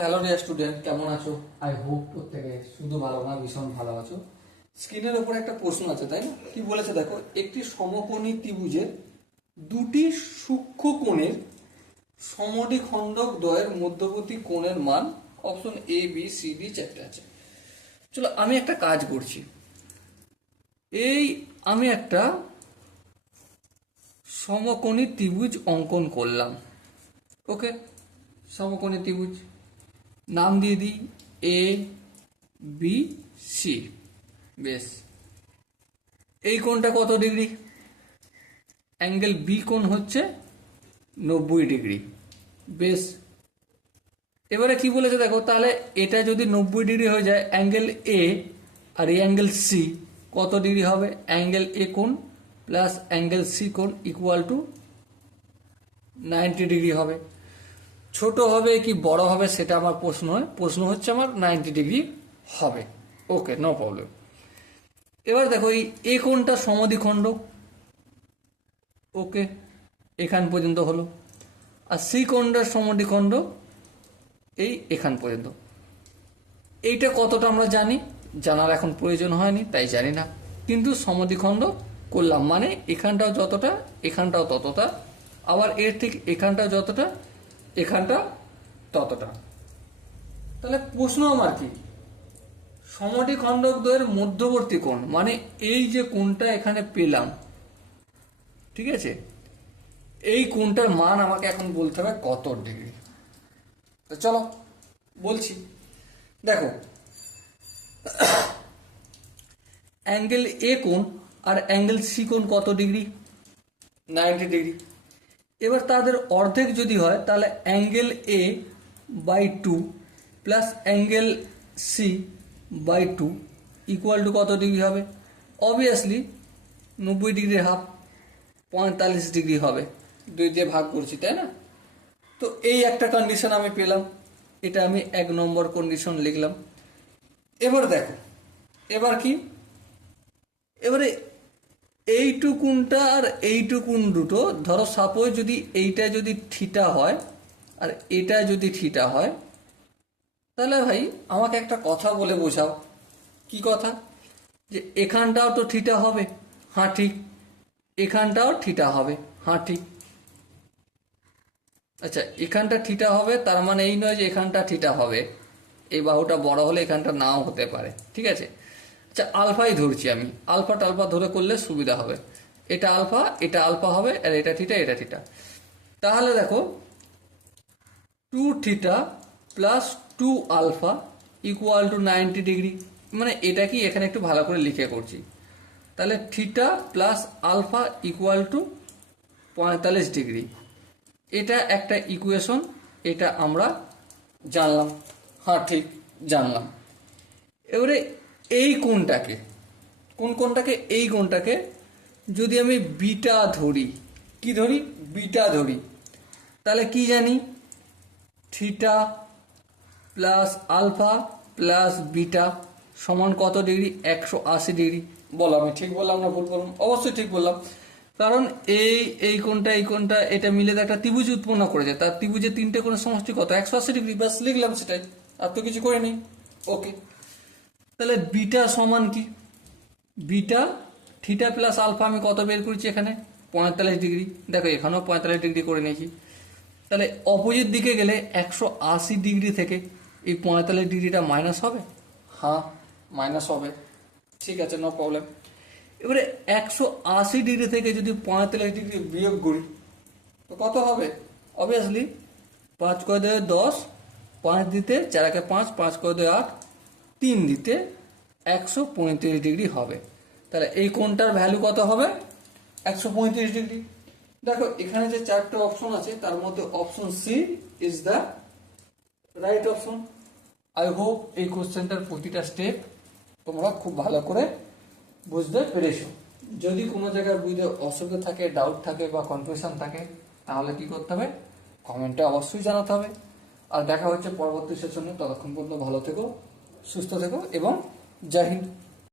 Hello dear student, কেমন আছো? I hope প্রত্যেকে শুধু ভালো না, ভীষণ ভালো আছো। স্ক্রিনের ওপর একটা প্রশ্ন আছে, তাই না? কি বলেছে দেখো, একটি সমকোণী ত্রিভুজের দুটি সূক্ষ্ম কোণের সমদ্বিখণ্ডক দ্বয়ের মধ্যবর্তী কোণের মান option A B C D চারটে আছে। চলো আমি একটা কাজ করছি। আমি একটা সমকোণী ত্রিভুজ অঙ্কন করলাম। ওকে, সমকোণী ত্রিভুজ নাম দিয়ে দিই এ বি সি। বেশ, এই কোণটা কত ডিগ্রি? অ্যাঙ্গেল বি কোণ হচ্ছে 90 ডিগ্রি। বেশ, এবারে কি বলেছে দেখো, তাহলে এটা যদি 90 ডিগ্রি হয়ে যায়, অ্যাঙ্গেল এ আর এই অ্যাঙ্গেল সি কত ডিগ্রি হবে? অ্যাঙ্গেল এ কোণ প্লাস অ্যাঙ্গেল সি কোণ ইকুয়াল টু 90 ডিগ্রি হবে। ছোট হবে কি বড় হবে সেটা আমার প্রশ্ন নয়, প্রশ্ন হচ্ছে আমার 90 ডিগ্রি হবে। ওকে, নো প্রবলেম। এবার দেখো এই এ কোণটা সমদ্বিখণ্ডক। ওকে, এখান পর্যন্ত হলো। আর সি কোণটার সমদ্বিখণ্ডক এখান পর্যন্ত। এইটা কতটা আমরা জানি, জানার এখন প্রয়োজন হয়নি, তাই জানি না। কিন্তু সমদ্বিখণ্ডক করলাম মানে এখানটাও যতটা এখানটাও ততটা, আবার এর ঠিক এখানটাও যতটা এখানটা ততটা। তাহলে প্রশ্ন আমার কি, সমদ্বিখণ্ডক দ্বয়ের মধ্যবর্তী কোণ মানে এই যে কোণটা এখানে পেলাম, ঠিক আছে, এই কোণটার মান আমাকে এখন বলতে হবে কত ডিগ্রি। তো চলো বলছি। দেখো, অ্যাঙ্গেল এ কোণ আর অ্যাঙ্গেল সি কোণ কত ডিগ্রি? 90 ডিগ্রি। এবার তাদের অর্ধেক যদি হয় তাহলে angle A by 2 plus angle C by 2 equal to কত ডিগ্রি হবে? অবভিয়াসলি 90 ডিগ্রির হাফ 45 ডিগ্রি হবে। 2 দিয়ে ভাগ করছি, তাই না? তো এই একটা কন্ডিশন আমি পেলাম, এটা আমি 1 নম্বর কন্ডিশন লিখলাম। এবার দেখো, এবার কি, এবারে এইটুকুনটা আর এইটুকুন দুটো, ধরো সাপোজ যদি এইটা যদি থিটা হয় আর এটা যদি থিটা হয়, তাহলে ভাই আমাকে একটা কথা বলে বোঝাও। কি কথা? যে এখানটাও তো থিটা হবে, হ্যাঁ ঠিক, এখানটাও থিটা হবে, হ্যাঁ ঠিক। আচ্ছা, এখানটা থিটা হবে তার মানে এই নয় যে এখানটা থিটা হবে, এই বাহুটা বড় হলে এখানটা নাও হতে পারে, ঠিক আছে? আচ্ছা, আলফাই ধরছি আমি, আলফা টালফা ধরে করলে সুবিধা হবে। এটা আলফা হবে, আর এটা থিটা এটা থিটা। তাহলে দেখো 2 theta plus 2 alpha equal to 90 degree. মানে এটা কি এখানে একটু ভালো করে লিখে করছি। তাহলে theta plus alpha equal to 45 degree. এটা একটা ইকুয়েশন, এটা আমরা জানলাম, হ্যাঁ ঠিক জানলাম। এবারে এই কোণটাকে, কোণটাকে, এই কোণটাকে যদি আমি বিটা ধরি, কি ধরি? বিটা ধরি। তাহলে কি জানি? Theta plus alpha plus beta সমান কত ডিগ্রি? 180 ডিগ্রি। বলো আমি ঠিক বললাম না ভুল বললাম? অবশ্যই ঠিক বললাম, কারণ এই কোণটা এটা মিলে একটা ত্রিভুজ উৎপন্ন করেছে, তার ত্রিভুজের 3টে কোণের সমষ্টি কত? 180 ডিগ্রি। ব্যাস লিখলাম, সেটাই, আর তো কিছু করিনি। ওকে, তাহলে বিটা সমান কি? বিটা থিটা প্লাস আলফা আমি কত বের করেছি এখানে? 45 ডিগ্রি। দেখো এখানেও 45 ডিগ্রি করে নিয়েছি। তাহলে অপোজিট দিকে গেলে 180 ডিগ্রি থেকে এই 45 ডিগ্রিটা মাইনাস হবে, হ্যাঁ মাইনাস হবে। ঠিক আছে, নো প্রবলেম। এবারে 180 ডিগ্রি থেকে যদি 45 ডিগ্রি বিয়োগ করি তো কত হবে? অবভিয়াসলি 5 করে দেবে 10, 5 দিতে 4 5, 5 করে দেবে 8, 3 দিতে 135 ডিগ্রি হবে। তাহলে এই কোণটার ভ্যালু কত হবে? 135 ডিগ্রি। দেখো এখানে যে 4টে অপশন আছে তার মধ্যে option C is the right option. I hope এই কোশ্চেনটার প্রতিটা স্টেপ তোমরা খুব ভালো করে বুঝতে পেরেছো। যদি কোনো জায়গায় বুঝতে অসুবিধা থাকে, ডাউট থাকে বা কনফিউশন থাকে, তাহলে কি করতে হবে? কমেন্টে অবশ্যই জানাতে হবে। আর দেখা হচ্ছে পরবর্তী সেশনে। ততক্ষণ পর্যন্ত ভালো থেকো, সুস্থ থেকো এবং জয় হিন্দ।